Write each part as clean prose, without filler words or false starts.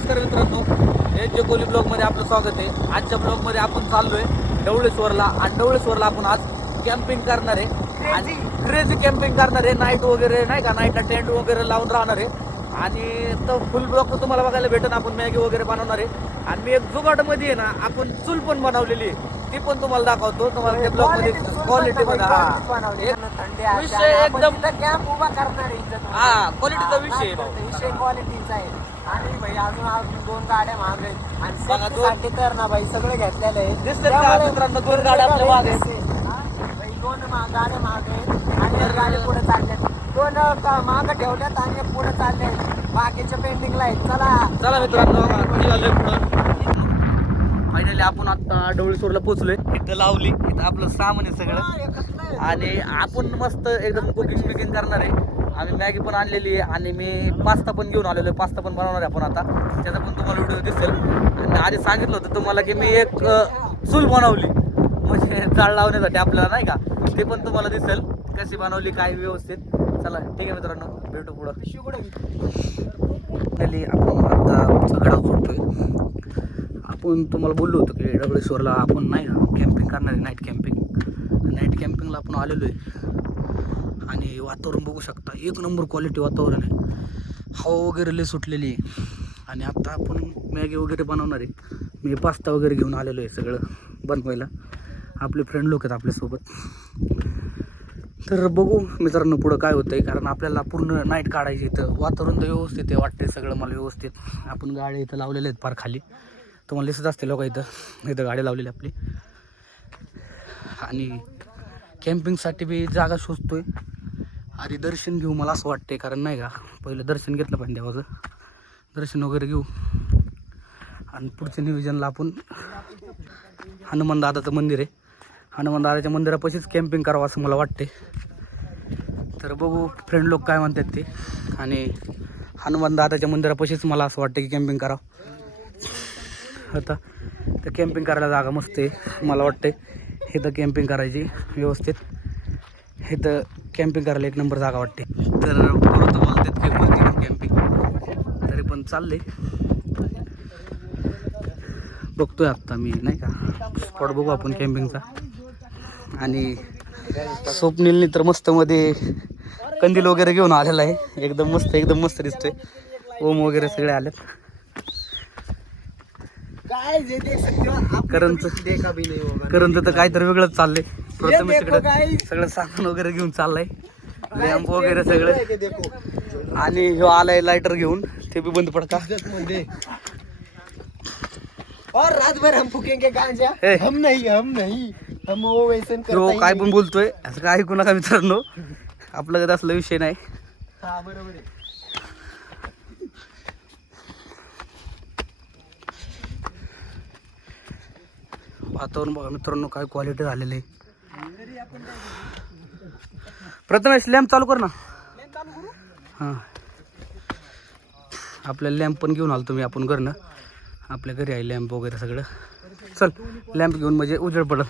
नमस्कार मित्रांनो, जे कोली ब्लॉगमध्ये आपलं स्वागत आहे. आजच्या ब्लॉगमध्ये आपण चाललोय ढवळेश्वरला आणि ढवळेश्वरला आपण आज कॅम्पिंग करणार आहे आणि क्रेझी कॅम्पिंग करणार आहे. नाईट वगैरे नाही का, नाईटला टेंट वगैरे लावून राहणार आहे आणि तो फुल ब्लॉग तुम्हाला बघायला भेटेल. आपण मॅगी वगैरे बनवणार आहे आणि मी एक जुगाडमध्ये आहे ना, आपण चूल पण बनवलेली आहे, ती पण तुम्हाला दाखवतो. तुम्हाला त्या ब्लॉगमध्ये क्वालिटी बघा. विषय एकदम कॅम्प उभा करणार आहे. हा क्वालिटीचा विषय विषय क्वालिटीचा आहे. आणि भाई अजून 2 गाड्या महाग आहेत आणि बघा, सेफ्टीसाठी तर ना भाई सगळं घेतलेलं आहे. दिसतात का मित्रांनो, 2 गाड्या आपल्या मागे आहेत. भाई 2 गाड्या महाग आहेत आणि एक गाडी पुढे चालल्यात. 2 मागं ठेवल्यात आणि एक पुढे चालल्यात. बाकीच्या पेंडिंगला आहेत. चला मित्रांनो, निघालोय पुढं. फायनली आपण आता ढवळेश्वरला पोहोचलोय. इथं लावली, इथं आपलं सामान आहे सगळं आणि आपण मस्त एकदम कुकिंग बिकिंग करणार आहे. आम्ही मॅगी पण आणलेली आहे आणि मी पास्ता पण घेऊन आलेलो आहे. पास्ता पण बनवणार आहे आपण आता, त्याचा पण तुम्हाला व्हिडिओ दिसेल. आणि आधी सांगितलं होतं तुम्हाला की मी एक चूल बनवली, म्हणजे जाळ लावण्यासाठी आपल्याला नाही का, ते पण तुम्हाला दिसेल कशी बनवली काय व्यवस्थित. चला ठीक आहे मित्रांनो, भेटू पुढं. फायनली आपण आता सगळं सुटतोय. आपण तुम्हाला बोललो होतो की ढवळेश्वरला आपण नाही का कॅम्पिंग करणार आहे, नाईट कॅम्पिंग. नाईट कॅम्पिंगला आपण आलेलो आहे आणि वातावरण बघू शकता, एक नंबर क्वालिटी वातावरण आहे. हवा वगैरे लय सुटलेली आहे आणि आता आपण मॅगी वगैरे बनवणार आहे. मी पास्ता वगैरे घेऊन आलेलो आहे सगळं बनवायला. आपले फ्रेंड लोक आहेत आपल्यासोबत. तर बघू मित्रांनो पुढं काय होतं आहे, कारण आपल्याला पूर्ण नाईट काढायची. इथं वातावरण तर व्यवस्थित आहे, वाटते सगळं मला व्यवस्थित. आपण गाड्या इथं लावलेले आहेत फार खाली, तुम्हाला दिसत असते लोक इथं गाडी लावलेली आपली. आणि कॅम्पिंगसाठी बी जागा शोधतोय आणि दर्शन घेऊ मला असं वाटते, कारण नाही का पहिलं दर्शन घेतलं पाहिजे देवाचं. दर्शन वगैरे घेऊ आणि पुढच्या नियोजनला आपण हनुमान दादाचं मंदिर आहे, हनुमान दादाच्या मंदिरापाशीच कॅम्पिंग करावं असं मला वाटते. तर बघू फ्रेंड लोक काय म्हणतात ते. आणि हनुमान दादाच्या मंदिरापाशीच मला असं वाटतं की कॅम्पिंग करावं. आता तर कॅम्पिंग करायला जागा मस्त आहे मला वाटते. इथं कॅम्पिंग करायची व्यवस्थित, इथं कॅम्पिंग करायला एक नंबर जागा वाटते. तर परत बोलतात की बोलते कॅम्पिंग, तरी पण चालले बघतोय आत्ता मी नाही का स्पॉट बघू आपण कॅम्पिंगचा. आणि स्वप्नीलनी तर मस्त मध्ये कंदील वगैरे घेऊन आलेला आहे, एकदम मस्त दिसतोय. ओम वगैरे सगळे आलेत. करंच तर काहीतरी वेगळंच चाललंय. प्रथम तिकडे सगळं सामान वगैरे घेऊन चाललंय, लॅम्प वगैरे सगळं. आणि ह्यो आलाय लायटर घेऊन, ते बी बंद पडता. और रात भर हम फुकेंगे गांजा. हम नहीं हम वो वैसे तो काय पण बोलतोय, असं काय ऐकू नका मित्रांनो, आपलं कधी असला विषय नाही. हा बरोबर आहे. वातावरण बघा मित्रांनो, काय क्वालिटी झालेलं आहे. प्रथमेश लॅम्प चालू कर ना. हां, आपल्याला लॅम्प पण घेऊन आलो तुम्ही आपण घरनं. आपल्या घरी आहे लॅम्प वगैरे सगळं. चल लॅम्प घेऊन म्हणजे उजेड पडत.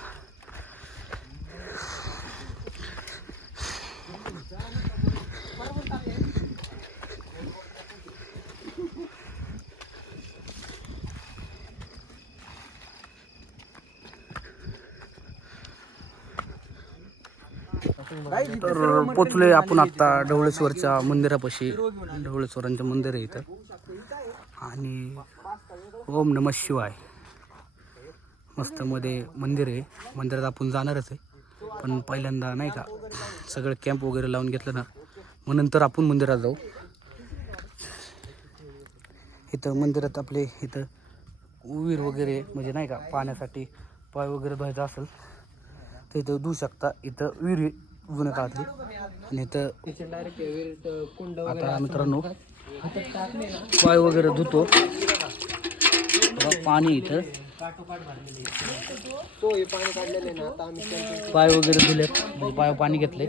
तर पोचलोय आपण आता ढवळेश्वरच्या मंदिरापाशी. ढवळेश्वरांचं मंदिर आहे इथं आणि ओम नमः शिवाय मस्त मध्ये मंदिर आहे. मंदिरात आपण जाणारच आहे, पण पहिल्यांदा नाही का सगळं कॅम्प वगैरे लावून घेतलं ना, मग नंतर आपण मंदिरात जाऊ. इथं मंदिरात आपले इथं विहीर वगैरे म्हणजे नाही का पाण्यासाठी पाय वगैरे धुवायचा असेल तर इथं धुवू शकता. इथं विहीर जुन्या काळातली. आणि इथं आता मित्रांनो पाय वगैरे धुतो, पाणी इथं पाय वगैरे धुलेत, म्हणजे पायावर पाणी घेतलंय.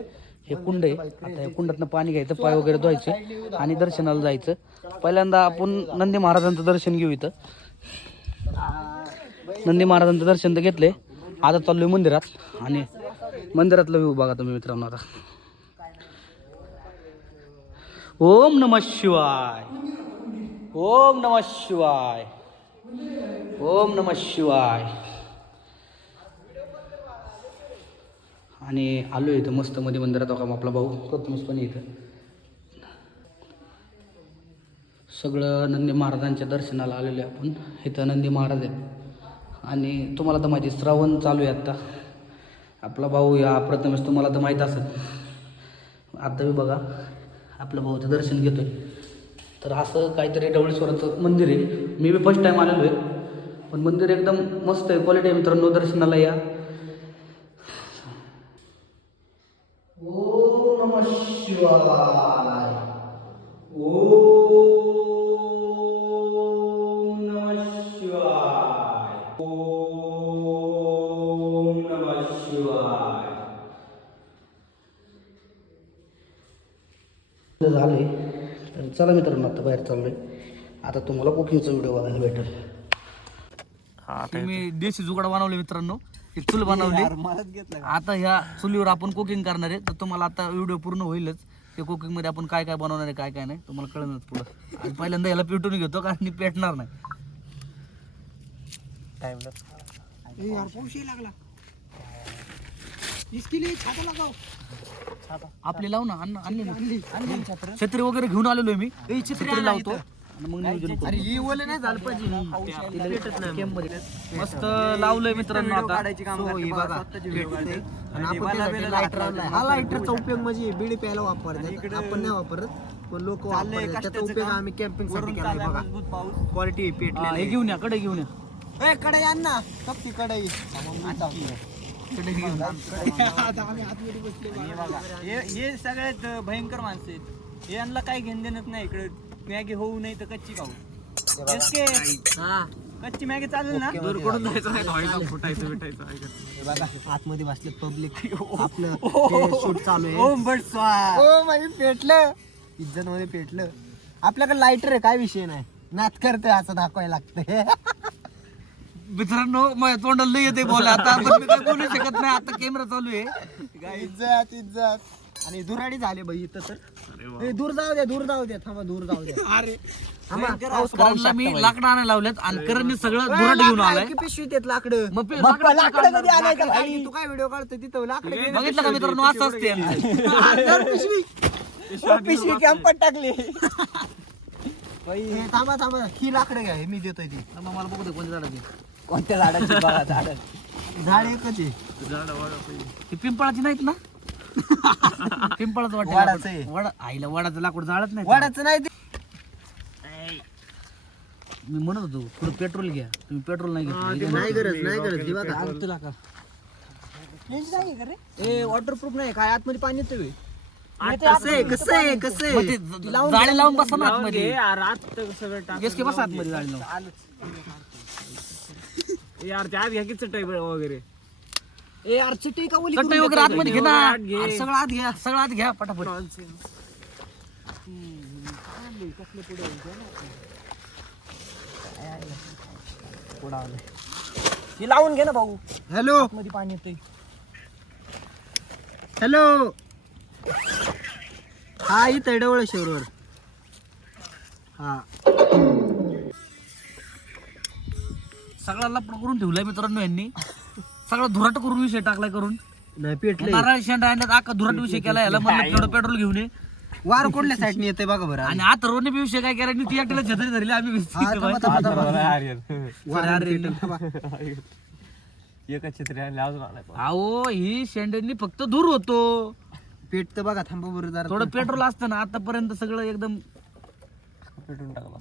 हे कुंड आहे, आता या कुंडातनं पाणी घ्यायचं, पाय वगैरे धुवायचे आणि दर्शनाला जायचं. पहिल्यांदा आपण नंदी महाराजांचं दर्शन घेऊ. इथं नंदी महाराजांचं दर्शन तर घेतलंय, आता चाललोय मंदिरात आणि मंदिरातलं व्ह्यू बघा तुम्ही मित्रांनो. आता ओम नमः शिवाय. ओम नमः शिवाय. ओम नमः शिवाय. आणि आलो इथं मस्त मध्ये मंदिरात का आपला भाऊ प्रथमेश पण इथं. सगळं नंदी महाराजांच्या दर्शनाला आलेले आपण. इथं नंदी महाराज आहेत आणि तुम्हाला तर माझी श्रावण चालू आहे आत्ता. आपला भाऊ या प्रथमेश तुम्हाला तर माहीत असेल. आता मी बघा आपल्या भाऊचं दर्शन घेतोय. तर असं काहीतरी ढवळेश्वराचं मंदिर आहे. मी बी फर्स्ट टाईम आलेलो आहे पण मंदिर एकदम मस्त आहे, क्वालिटी आहे मित्रांनो. दर्शनाला या. ओम नमः शिवाय. ओम नमः शिवाय. ओम नमः शिवाय. झालंय. तर चला मित्रांनो आता बाहेर चाललोय. आता तुम्हाला कुकिंगचा व्हिडिओ बघायला भेटेल. मी देशी जुगाड बनवले मित्रांनो. ही चूल बनवली. आता ह्या चुलीवर आपण कुकिंग करणार आहे. तर तुम्हाला आता व्हिडिओ पूर्ण होईलच. ते कुकिंग मध्ये आपण काय काय बनवणार आहे काय काय नाही तुम्हाला कळणारच पुढं. आज पहिल्यांदा ह्याला पेटून घेतो कारण मी पेटणार नाही. आपली लावू ना. आणली छत्री वगैरे घेऊन आलेलो मी. छत्री लावतो मग नियोजन करू. ही ओले नाही झालं पाहिजे. मस्त लावलंय मित्रांनो आता. हा लायटरचा उपयोग म्हणजे बिडी प्यायला वापरतात. आपण नाही वापरत पण लोक वापरतात. त्याचा उपयोग आम्ही कॅम्पिंग साठी केलाय बघा. क्वालिटी पेटले. हे घेऊन या कडे घेऊन या. ए कढई आण ना. कपती कढई. हे सगळ्यात भयंकर माणसं आहेत. हे यांना काही घेण देणच नाही. इकडे मॅगी होऊ नाही तर कच्ची खाऊ. कच्ची मॅगी चालेल ना. बघा आतमध्ये बसले पब्लिक. आपलं शूट चालू आहे. ओ माझी पेटलं. इज्जत मध्ये पेटलं. आपल्याकडे लायटर आहे काय विषय नाही. नाच करतोय असं दाखवायला लागतंय. मित्रांनो माझ्या तोंडाला लई येते बोला. आता पण मी काय बोलू शकत नाही. आता कॅमेरा चालू आहे. इज्जत इज्जत. आणि दुराडी झाले बाई इथं तर. दूर जाऊ द्या दूर जाऊ द्या. थांबा दूर जाऊ द्या. अरे करणला मी लाकडं आणायला लावलेत आणि करणने सगळं दुराट घेऊन आलाय. पिशवी देत लाकडं. मग लाकडं कधी आणायचं भाई? तू काय व्हिडिओ काढतो तिथं लाकडं बघितलं का मित्रांनो असं असते. पिशवी कॅम्पात टाकली. थांबा थांबा ही लाकडं घ्या. मी देतोय ती. मला बघू दे कोणत्या झाडाची. कोणत्या झाडाची बघा. झाड एकच आहे. ही पिंपळाची नाहीत ना. पिंपळाचं वडाचं आहे. वाटतं. वडा आईला वडाचं लाकूड जाळत नाही. वडाचं नाही. मी म्हणत होतो थोडं पेट्रोल घ्या. तुम्ही पेट्रोल नाही घेतलं. नाही गरज नाही गरज. दिवा का तुला का ए वॉटरप्रूफ नाही काय आतमध्ये पाणी येतं. कसं आहे मग ते जाळी लावून बसा ना आतमध्ये. सगळं येस की बसा आतमध्ये जाळी लावून. यार त्या आत घ्या की चटई वगैरे. ए यार चटई का ओली चटई वगैरे आतमध्ये घे ना. अरे सगळं आत घ्या. सगळं आत घ्या पटापट. ही लावून घे ना भाऊ. हॅलो मध्ये पाणी येते. हॅलो. हा इथं डवळ शेवरवर. हा सगळा लपड करून ठेवलाय मित्रांनो यांनी. सगळा धुराट करून विषय टाकलाय करून. नाही पेटले. नारळ शेंडा आणल्यात आका धुराट विषय केला. याला म्हणलं थोडं पेट्रोल घेऊन ये. वार कुठल्या साईडने येते बघा बरं. आणि आता रोने बी विषय काय केला. ती एकट्याला छत्री धरली. आम्ही एकच छत्री अजून आलाय. अहो ही शेंड्यांनी फक्त धूर होतो. पेट तर बघा. थांबा बरं जरा. थोडं पेट्रोल असतं ना आतापर्यंत सगळं एकदम पेटून टाकला.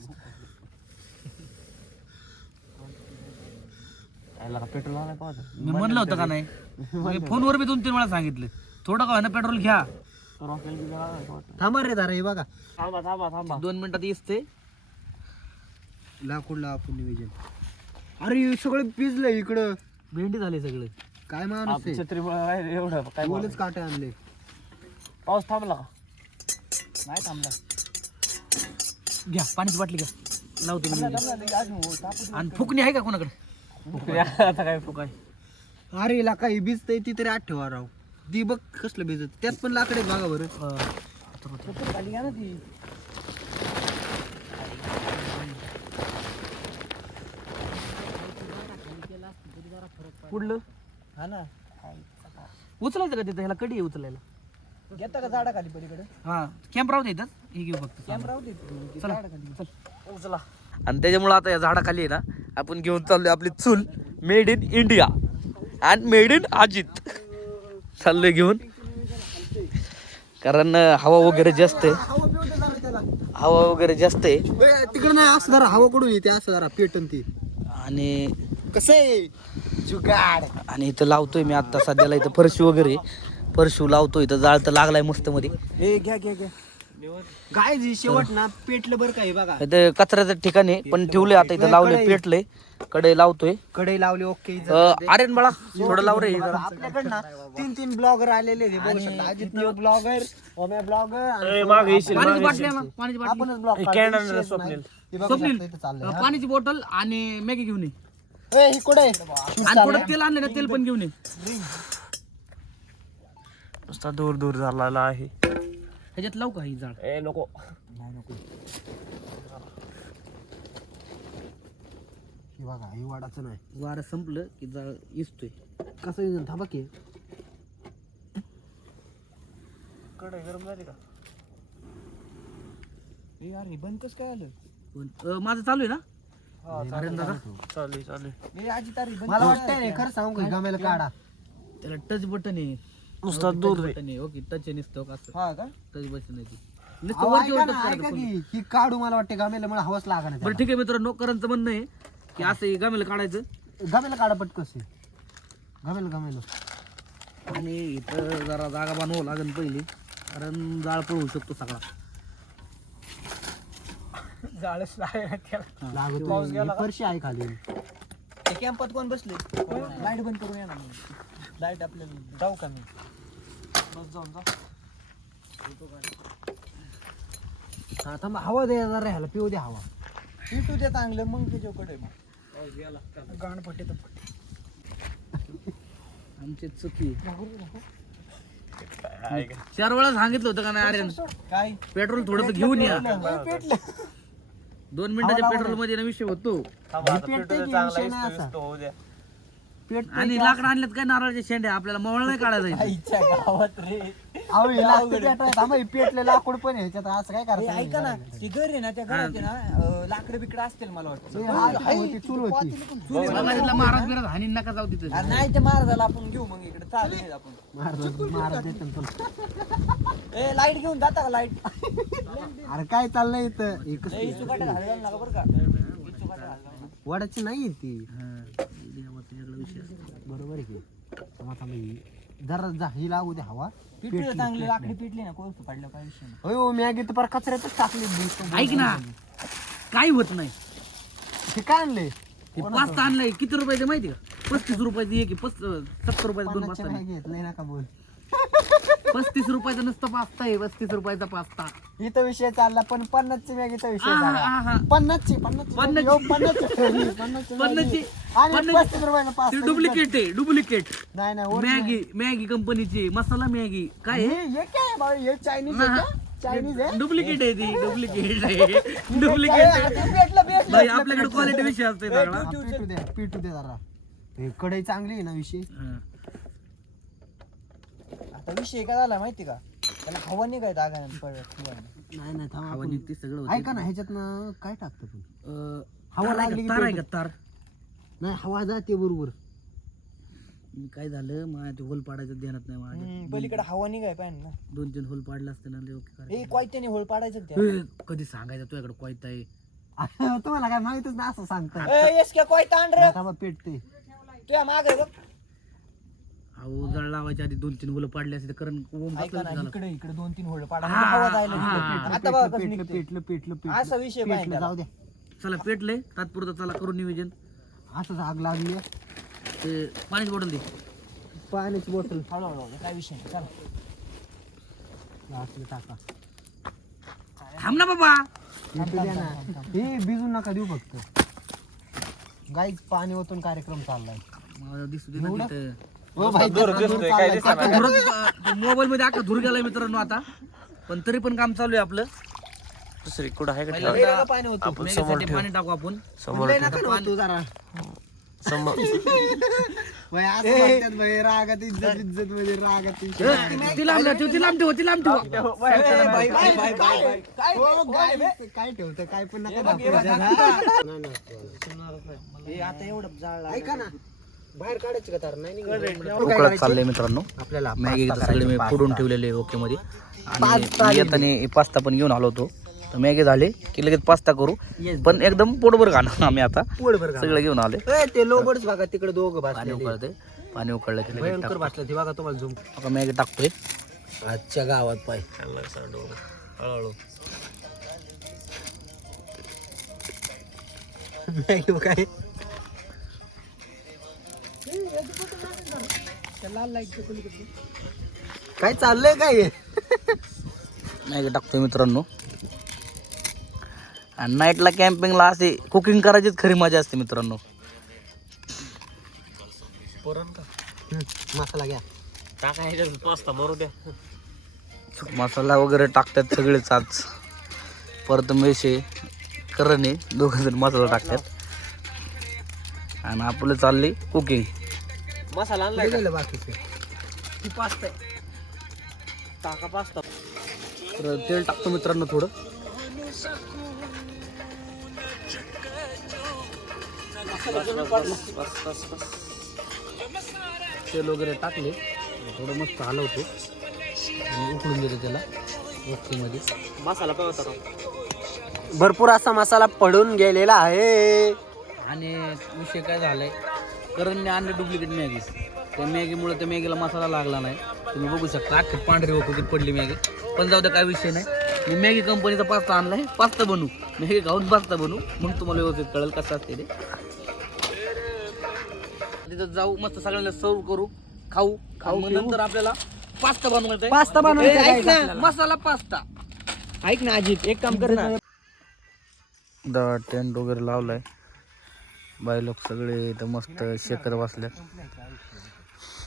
पेट्रोल आलाय पाहतो. मी म्हणलं होतं का नाही. मी फोनवर बी 2-3 वेळा सांगितलं थोडं का ना पेट्रोल घ्या. थांबा रे जरा. हे बघा थांबा थांबा थांबा. 2 मिनिटात येते. लाकूड आपण नियोजन. अरे हे सगळं पिजलंय इकडं. भेंडी झाली सगळं. काय माणूस आहे. छत्रीमुळे एवढं काय बोलच काटे आणले. पाऊस थांबला का? नाही थांबला. घ्या पाण्याची बाटली घ्या. लावतो मी. आणि फुकणी आहे का कोणाकडे. आता काय फुक आहे. अरे हिला काही भिजतय ती तरी आठवा राव. ती बघ कसलं भिजत. त्यात पण लाकडे बघा बरं. खाली घ्या ना ती. पुढलं हा ना उचलायचं का तिथं ह्याला कडी आहे उचलायला घेता का झाडाखाली पलीकडे हा कॅम्प राहू देतात हे घेऊ फक्त कॅमेरा होते चला चला आणि त्याच्यामुळे आता या झाडाखाली आहे ना आपण घेऊन चाललोय आपली चूल made in India and made in Ajit चाललोय घेऊन कारण हवा वगैरे जास्त आहे हवा वगैरे जास्त आहे तिकडे नाही असं जरा हवा कडून येते असं जरा पेटन ती आणि कसं आहे जुगाड आणि इथं लावतोय मी आता सध्याला इथं फरशी वगैरे फरशी लावतोय इथं जाळ तर लागलाय मस्त मध्ये ए घ्या गाय जी शेवट ना पेटलं बरं का हे बघा इथं कचऱ्याचं ठिकाण आहे पण ठेवलंय आता इथं लावलंय पेटलंय कडे लावतोय कढई लावली ओके आर्यन बाळा थोडं लाव रे जरा. आपल्याकडे ना 3 ब्लॉगर आलेले ते बघू शकता अजित ब्लॉगर ओम्या ब्लॉगर पाण्याची बाटली आहे ना, पाण्याची बाटली आपणच ब्लॉग स्वप्नील पाण्याची बॉटल आणि मॅगी घेऊन ये ही कुठे आणि थोडं तेल आणलं ना तेल पण घेऊन ये नुसता दूर दूर झालेला आहे. ह्याच्यात लावू का ही झाड नको ही बघा ही वाडाचं नाही वारं संपलं की जाळ इसतोय कसं येऊन थांबा की कडे गरम झाली का? यार हे बंद कसं काय आलं पण, माझं चालू आहे ना आर्यन दादा चालेल मला वाटतंय खरं सांगू का गमेला काढा त्याला टच बटन आहे नुसता दूर बटन आहे ओके टच आहे नुसतं असं हा का टच बटन आहे ती अहो, नुसतं वरती ऐका वर ना, touch ऐका करायचं की फक्त. ही काढू मला वाटते गमेला मला हवस लागा बरं ठीक आहे मित्रांनो करांचं म्हणणं आहे की असं हे गामेला काढायचं गमेला काढा पटकस गमेला आणि इथं जरा जागा बनवावं लागेल पहिली कारण जाळ पळवू शकतो सगळा जाळच लागतो फरशी आहे खाली कॅम्पात कोण बसले लाईट बंद करून या ना लाईट आपल्याला जाऊ का मी बस जाऊन जा हा थांबा हवा दे जरा ह्याला पिऊ दे हवा पिटू दे चांगलं मग त्याच्याकडे गाणपट्टी तर आमची चुकी 4 वेळा सांगितलं होतं का नाही आर्यन काय पेट्रोल थोडस घेऊन या पेटलं 2 मिनिटाच्या पेट्रोल मध्ये ना विषय होतो आणि लाकडं आणल्यात काय नारळाच्या शेंड्या आपल्याला मवळ नाही काढायचा आईच्या गावात रे अहो हे लाकूड पेटवायचं. थांबा, हे पेटलं लाकूड पण आहे ह्याच्यात असं काय ए, करायचं ऐका ना ती घर आहे ना त्या घरात आहे ना लाकडं बिकडं असतील मला वाटतं हे हा, तिथं होती, चूल होती महाराज बिराज हानी नका जाऊ तिथं अरे नाही ते महाराजाला आपण घेऊ मग इकडे चालेल आपण महाराज देतात तुला. ए लाईट घेऊन जाता का लाईट अरे काय चाललंय इथं हे कसं आहे? चुकाट्या घालायला नका बरं का चुकाट्या घालायला वडाची नाही आहे ती विषय बरोबर आहे की थांबा थांबा ही. जरा जा ही लागू दे हवा पिटली चांगली लाकडी पिटली ना कोळसं पडलं काय विषय नाही. हो मॅगी तर पर कचऱ्यातच टाकली ऐक ना काही होत नाही हे काय आणले हे पास्ता आणलाय किती रुपयाचे माहिती का 35 रुपयाची एक 70 रुपयाचा 2 पास्ता मॅगी घेतलंय नका बोल 35 रुपयाचा नुसतं पास्ता आहे 35 रुपयाचा पास्ता इथं विषय चालला पण 50ची मॅगीचा विषय आहा, झाला आहा. 50ची पन्नासची आणि 35 रुपयाचा पाच ते डुप्लिकेट आहे डुप्लिकेट नाही नाही original. मॅगी कंपनीची मसाला मॅगी काय हे हे काय बाबा हे चायनीज आहे का? चायनीज आहे डुप्लिकेट आहे ती डुप्लिकेट आहे डुप्लिकेट हे आहे पेटलं, पेटलं, भाई पेटलं, आपल्याकडे पेटलं. क्वालिटी विषय असते सगळा हा, पिटू दे जरा हे कढई चांगली आहे ना विषय हा. आता विषय काय झाला माहिती का त्याला हवा निघाय दागा नाही नाही थांबा हवा आपण- निघते सगळं ऐका ना ह्याच्यातनं काय टाकतं पण होतं. हवा लागली की तार आहे का पेटतं. तार नाही हवा जाते बरोबर काय झालं माझ्या ते होल पाडायचं ध्यानात नाही माझ्या पलीकडे हवा निघाय पाहिजे ना 2-3 होल पाडलं असतं ना लय ओके करायचं. ए कोयत्याने होळ पाडायचं का त्याला? ए, कधी सांगायचं तुझ्याकडे कोयता आहे तुम्हाला काय माहितच ना असं सांगता ए, येस का कोयता आण रे थांबा पेटते तुझ्या मागे बघ अहो जळ लावायच्या आधी 2-3 होल पाडले असते तर कारण ओम ऐका बसलं ना झालं. इकडे इकडे 2-3 होळ पाडा हा, म्हणजे हवा जायला हा, निघते. आता बघा कसं पेटलं निघते. पेटलं पेटलं असा विषय पाहिजे पेटलं त्याला. जाऊ द्या चला पेटले तात्पुरतं चला करू नियोजन असंच आग लागली ते पाण्याची बॉटल दे पाण्याची बॉटल हळूहळू काय विषय नाही चला असलं टाका थांब ना बाबा पेटू द्या ना हे भिजू नका देऊ फक्त गाई पाणी ओतून कार्यक्रम चाललाय मला दिसू दे ना तिथं. हो भाई मोबाईल मध्ये अख्खा धूर गेलाय मित्रांनो आता पण तरी पण काम चालू आहे आपलं दुसरी कुठं आहे का पहिल्यांदा आपण समोर मॅगीसाठी ठेवू पाणी टाकू आपण समोर नका ना तू जरा भाई असं म्हणतात भाई, रागात इज्जत मध्ये रागात इज्जत. ती लांब ठेव, ती लांब ठेव, ती लांब ठेव. हो, काय ठेवतं काय पण नका दाखवू जरा. आता एवढं जाळ ऐका ना, बाहेर काढायची का तार? नाही उकळत चाललंय मित्रांनो. आपल्याला मॅगी सगळे मी फोडून ठेवलेले ओके मध्ये. आणि पास्ता मी येताना पास्ता पण घेऊन आलो होतो. तर मॅगी झाले की लगेच पास्ता करू, पण एकदम पोटभर खाणार आम्ही आता. पोटभर खा. सगळं घेऊन आले. ते लोबर्स बघा तिकडे दोघं पाणी बसले. उकळते, पाणी उकळलं की लगेच भयंकर टाकतो. बसलं ते बघा तुम्हाला झूम. आता मॅगी टाकतोय. आजच्या गावात पाय हळूहळू मॅगी काय काय चाललंय काय? मॅगी टाकतोय मित्रांनो. आणि नाईटला कॅम्पिंगला असे कुकिंग करायचीच खरी मजा असते मित्रांनो. मसाला घ्या. पास्ता मारू द्या. मसाला वगैरे टाकतात सगळेच आज. परत मेशे करणे दोघं जण मसाला टाकतात. आणि आपलं चालली कुकिंग. मसाला आणलाय का? गेलं बाकीचे. पास्ता टाका पास्ता. तर तेल टाकतो मित्रांनो थोडं. तेल वगैरे टाकले, थोडं मस्त हलवतो आणि उकळून देतो त्याला मध्ये. मसाला पावसा का? भरपूर असा मसाला पडून गेलेला आहे. आणि विषय काय झालाय, करणने आणले डुप्लिकेट मॅगी. त्या मॅगीमुळे त्या मॅगीला मसाला लागला नाही. तुम्ही बघू शकता अख्खी पांढरी वखुकीत पडली मॅगी. पण जाऊ द्या, काय विषय नाही. मी मॅगी कंपनीचा पास्ता आणलाय. पास्ता बनवू, मॅगी खाऊन पास्ता बनवू, मग तुम्हाला व्यवस्थित कळेल कसं असते ते. तिथं जाऊ, मस्त सगळ्यांना सर्व करू, खाऊ. मग नंतर आपल्याला पास्ता बनवायचा आहे. पास्ता बनवायचा आहे का आपल्याला? मसाला पास्ता. ऐक ना अजित, एक काम कर ना. टेंट वगैरे लावलाय. बाई लोक सगळे इथं मस्त शेकत बसल्यात.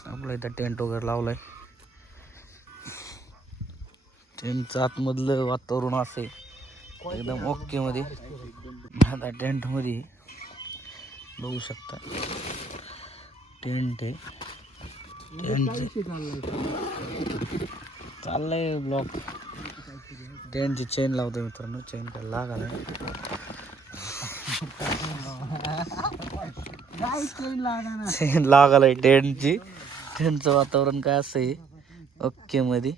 आपला इथं टेंट वगैरे लावलाय. टेंटचं आतमधलं वातावरण असे एकदम ओके मध्ये. आता टेंट मध्ये बघू शकता टेंट आहे. चाललंय ब्लॉक. टेंटची चेन लावतोय मित्रांनो. चेन काय लागा नाही. चेन लागालाय टेंटची. टेंटचं वातावरण काय असं आहे ओके मध्ये.